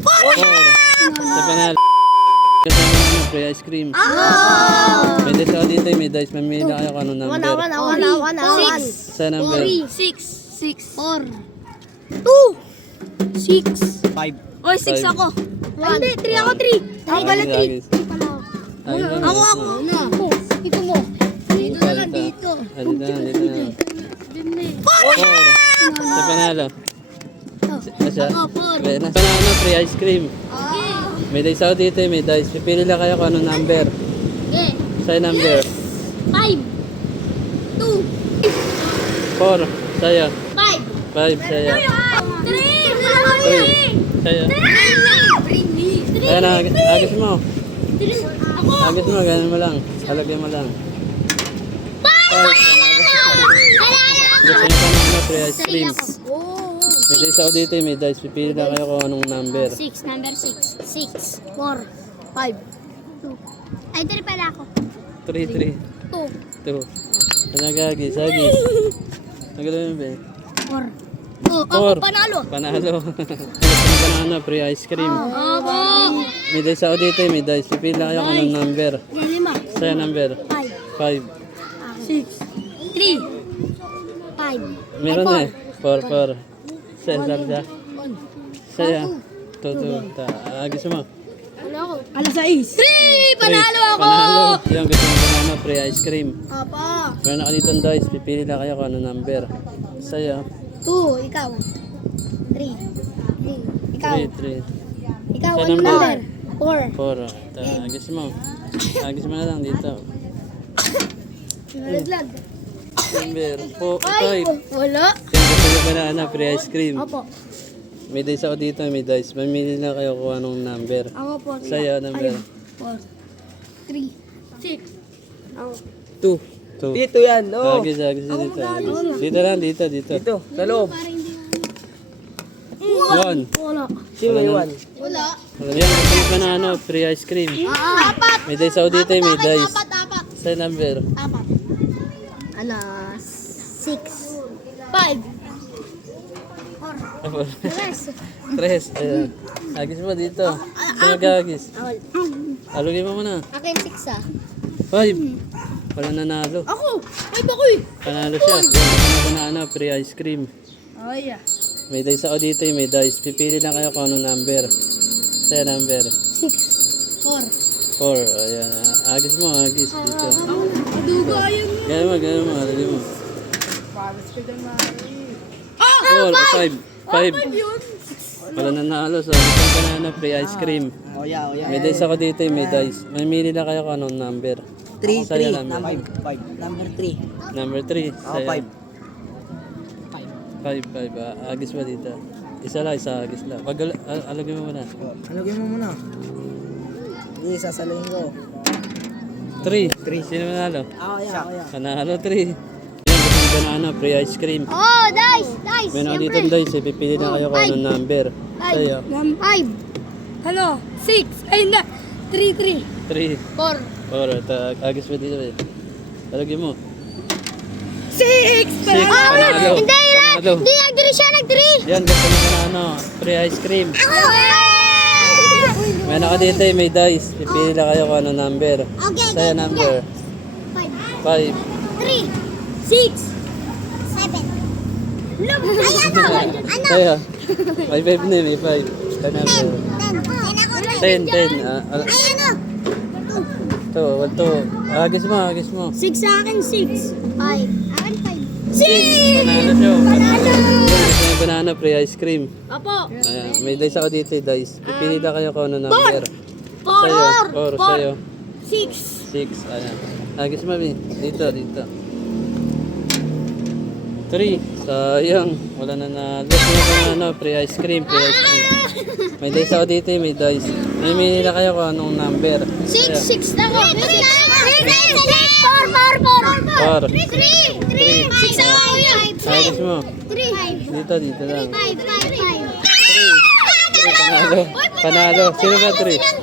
4. Sa panalo. Kasama naman, free ice cream. May dice ako dito, may dice. Mamili na kayo kung anong number. 6. Sa number. 6. 4. 2. 6. 5. Oy, 6 ako. Hindi, 3 ako, 3. Ako pala 3. Agis. Ako. Ito mo. Dito na lang, dito. Dito na. 4. Sa panalo. Sa panalo, free ice cream. May dice ako dito, may dice. Pipili lang kayo kung anong number. Okay. Sa number. 5. 2. 4. Sa'yo. 5. 5 sa'yo. 3. 3. Sa'yo. 3. Ayan, agis mo. Ako. Agis mo, ganun mo lang. Halagyan mo lang. 5. Gusto nyo pa naman free ice cream. May dice ako dito, may dice. Pipili lang kayo kung anong number. 6. Number 6. 6. 4. 5. 2. Ay, 3 pala ako. 3. 2. 2. Agis. Nagalaw mo ba? 4. Oh, ako panalo. Panalo. Gusto nyo banana, free ice cream. Ako. May dice ako dito, may dice. Pipili lang kayo kung anong number. 5. Sa'yo number. 5. 5. 6. 3. 5. Meron na eh. 4. Sa'yo, sabda. Sa'yo. 2. Agis mo. Alas 6. 3! Panalo ako! Panalo. Yan, gusto mo banana, free ice cream. Apa. Meron ako dito dice. Pipili lang kayo kung anong number. Sa'yo. 2. Ikaw. 3. Ikaw. 3. Ikaw, Sa ano number? number? 4. 4. Agis mo. Agis mo na lang dito. Nalaglag. Number 5. Ay, wala. Yan, gusto nyo banana, free ice cream. Opo. May dice ako dito, may dice. Mamili lang kayo kung anong number. Ako po. Sa'yo, number. 4. 3. 6. Ako. 2. Dito yan, no? Agis dito. Dito lang, dito. Dito, sa loob. 1. Wala. Sino may 1? Wala. Yan, gusto nyo banana, free ice cream. Apat. May dice ako dito, may dice. Apat. Sa'yo, number. Apat. Alas. 6. 5. 3. Ayan. Agis mo dito. Sino gagis? Alugin mo muna. Akin 6 ah. 5. Wala nanalo. Ako! 5 ako eh! Panalo siya. Yan, banana, free ice cream. Oh yeah. May dice ako dito, may dice. Pipili lang kayo kung anong number. Sa'yo, number. 6. 4. 4. Ayan. Agis mo, agis dito. Dugo ayun mo. Gano'n mo. Alugin mo. 4. 5. Yun. Wala nanalo. So, gusto banana, free ice cream. Oh yeah. May dice ako dito, may dice. Mamili lang kayo kung anong number. 3, Sa'yo, 3. number. 5. Number 3. Number 3. Ako, 5. 5. Agis ba dito? Isa agis lang. Pag alagin mo muna. Alagyan mo muna. Hindi, sasalayin ko. 3. Sino manalo? Ako, yeah. Panalo 3. Yan, gusto ng banana, free ice cream. Oh, dice! May ako dito dice, pipili na kayo kung anong number. Sa'yo. 5. Ano? 6. Ay na. 3. 3. 4. 4. Agis ba dito? Alagin mo. 6! 6. Panalo. Hindi na! Panalo. Hindi nag-3 siya, nag-3! Yan, gusto ng banana, free ice cream. May ako dito, may dice. Pipili na kayo kung anong number. Okay, Sa'yo, number. 5. 5. 3. 6. 7. Look! Ay, ano? Sa'yo. May 5 na, may 5. Sa'yo, number. 10. Ay, ano? 2. Agis mo. 6 sa akin, 6. 5. Akin, 5. 6. Panalo siya. Gusto ng banana, free ice cream. Apo. Ayan, may dice ako dito, dice. Pipili lang kayo kung ano number. 4. Sa'yo. 4. Sa'yo. 6. 6. Ayan. Agis mo, dito. 3. Sayang. Wala na gusto ng banana, free ice cream. May dice ako dito, may dice. May lang kayo kung anong number. 6 na ako. 4. 4. 3. 6 ako. Agis mo. 3. Dito lang. 5. Panalo. Sino ba 3?